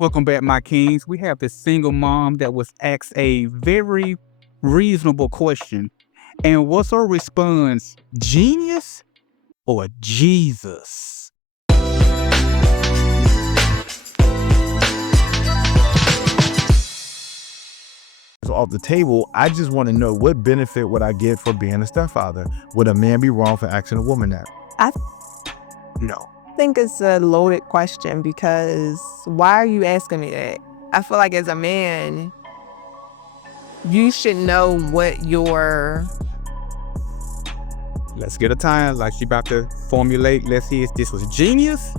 Welcome back, my kings. We have this single mom that was asked a very reasonable question. And what's her response? Genius or Jesus? So off the table, I just want to know, what benefit would I get for being a stepfather? Would a man be wrong for asking a woman that? No. I think it's a loaded question because why are you asking me that? I feel like as a man, you should know what your... Let's get a time like she about to formulate. Let's see if this was genius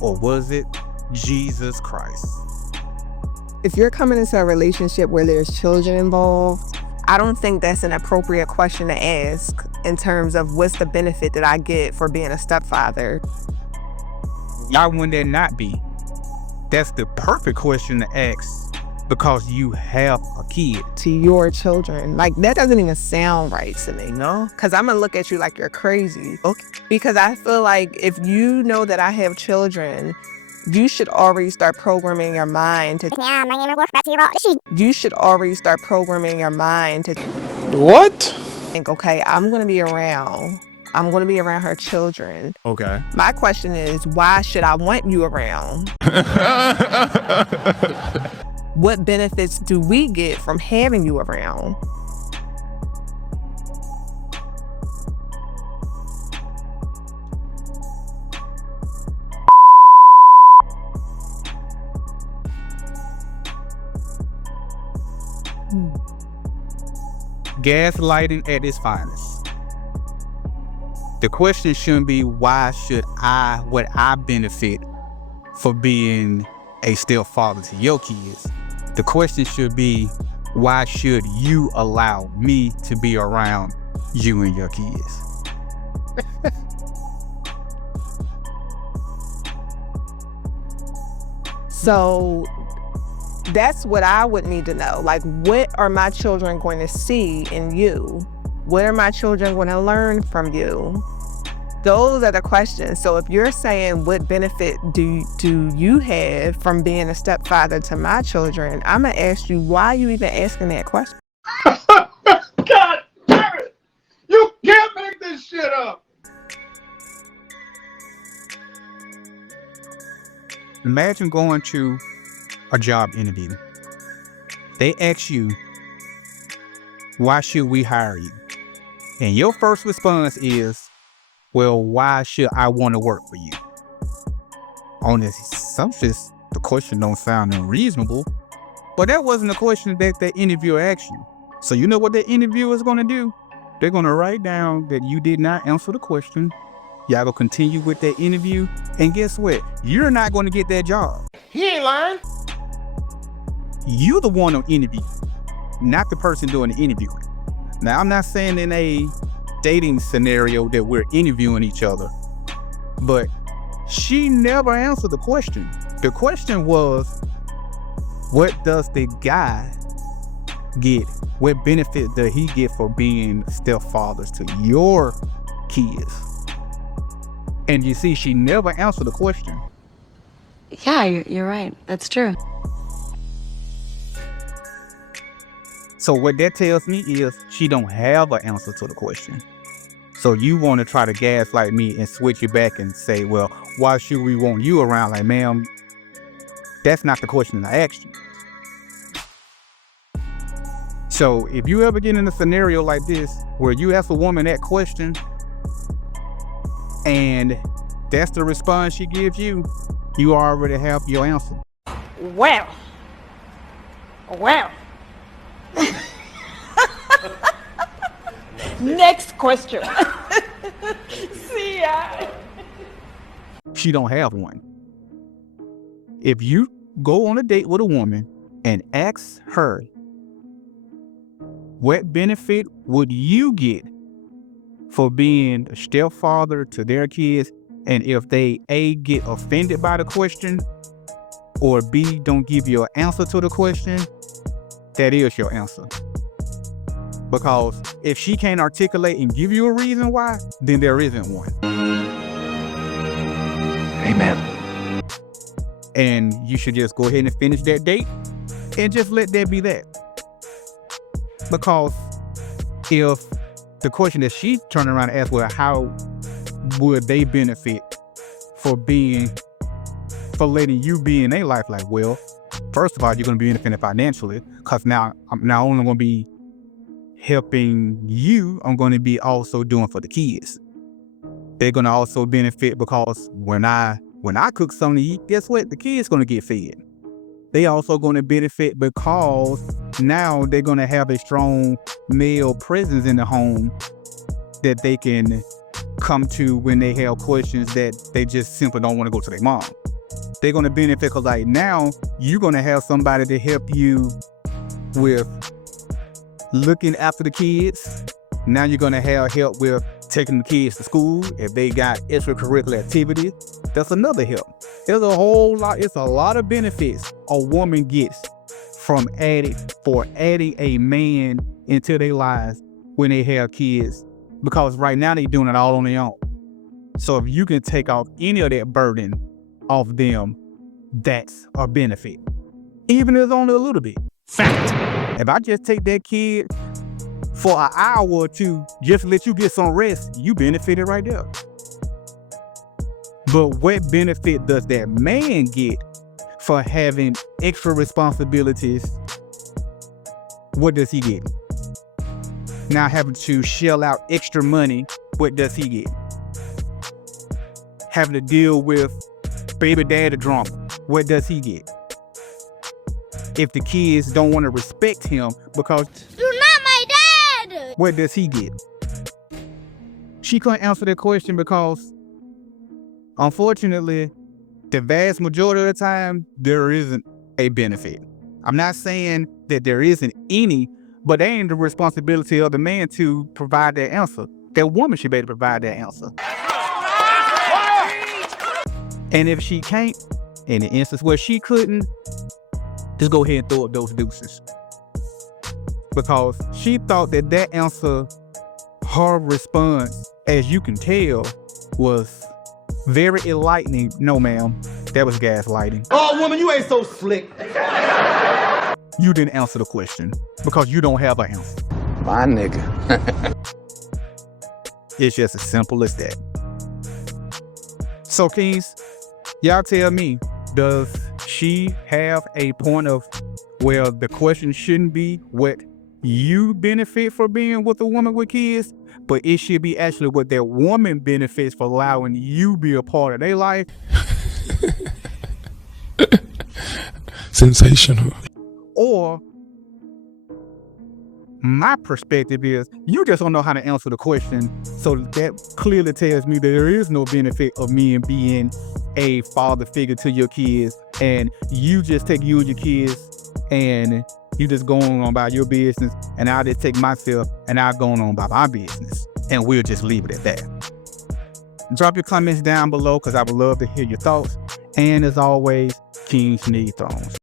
or was it Jesus Christ? If you're coming into a relationship where there's children involved, I don't think that's an appropriate question to ask in terms of what's the benefit that I get for being a stepfather. Why wouldn't that not be? That's the perfect question to ask because you have a kid. To your children. Like, that doesn't even sound right to me, no? Because I'm going to look at you like you're crazy. Okay. Because I feel like if you know that I have children, you should already start programming your mind to... You should already start programming your mind to... What? Think, okay, I'm going to be around. I'm going to be around her children. Okay. My question is, why should I want you around? What benefits do we get from having you around? Gaslighting at its finest. The question shouldn't be what I benefit for being a stepfather to your kids. The question should be, why should you allow me to be around you and your kids? So that's what I would need to know. Like, what are my children going to see in you? What are my children going to learn from you? Those are the questions. So if you're saying what benefit do you have from being a stepfather to my children, I'm going to ask you, why are you even asking that question? God damn it! You can't make this shit up! Imagine going to a job interview. They ask you, why should we hire you? And your first response is, well, why should I want to work for you? On the surface, the question don't sound unreasonable, but that wasn't the question that the interviewer asked you. So you know what the interviewer is going to do? They're going to write down that you did not answer the question. Y'all gonna continue with that interview, and guess what? You're not going to get that job. He ain't lying. You the one on interview, not the person doing the interviewing. Now, I'm not saying in a dating scenario that we're interviewing each other, but she never answered the question. The question was, what does the guy get? What benefit does he get for being stepfathers to your kids? And you see, she never answered the question. Yeah, you're right. That's true. So what that tells me is she don't have an answer to the question. So you want to try to gaslight me and switch it back and say, well, why should we want you around? Like, ma'am, that's not the question I asked you. So if you ever get in a scenario like this where you ask a woman that question and that's the response she gives you, you already have your answer. Well. Next question. See ya. She don't have one. If you go on a date with a woman and ask her, what benefit would you get for being a stepfather to their kids? And if they A, get offended by the question, or B, don't give you an answer to the question, that is your answer. Because if she can't articulate and give you a reason why, then there isn't one. Amen. And you should just go ahead and finish that date and just let that be that. Because if the question that she turned around and asked, well, how would they benefit for letting you be in their life? Like, well, first of all, you're going to be benefiting financially, because now I'm not only going to be helping you, I'm going to be also doing for the kids. They're going to also benefit because when I cook something to eat, guess what? The kids going to get fed. They also going to benefit because now they're going to have a strong male presence in the home that they can come to when they have questions that they just simply don't want to go to their mom. They're going to benefit because like now you're going to have somebody to help you with looking after the kids. Now you're going to have help with taking the kids to school. If they got extracurricular activities, that's another help. It's a lot of benefits a woman gets from adding a man into their lives when they have kids, because right now they're doing it all on their own. So if you can take off any of that burden off them, that's a benefit. Even if it's only a little bit. Fact. If I just take that kid for an hour or two, just let you get some rest, you benefited right there. But what benefit does that man get for having extra responsibilities? What does he get? Now having to shell out extra money, what does he get? Having to deal with baby daddy drama, what does he get? If the kids don't want to respect him because you're not my dad, what does he get? She couldn't answer that question because, unfortunately, the vast majority of the time, there isn't a benefit. I'm not saying that there isn't any, but that ain't the responsibility of the man to provide that answer. That woman should be able to provide that answer. And if she can't, in the instance where she couldn't, just go ahead and throw up those deuces. Because she thought that answer, her response, as you can tell, was very enlightening. No, ma'am, that was gaslighting. Oh, woman, you ain't so slick. You didn't answer the question because you don't have an answer. My nigga. It's just as simple as that. So, Kings, y'all tell me, does she have a point of, well, the question shouldn't be what you benefit for being with a woman with kids, but it should be actually what that woman benefits for allowing you be a part of their life? Sensational. Or my perspective is you just don't know how to answer the question, so that clearly tells me that there is no benefit of me being a father figure to your kids, and you just take you and your kids and you just go on about your business, and I'll just take myself and I'll go on about my business, and we'll just leave it at that. Drop your comments down below because I would love to hear your thoughts, and as always, Kings need thrones.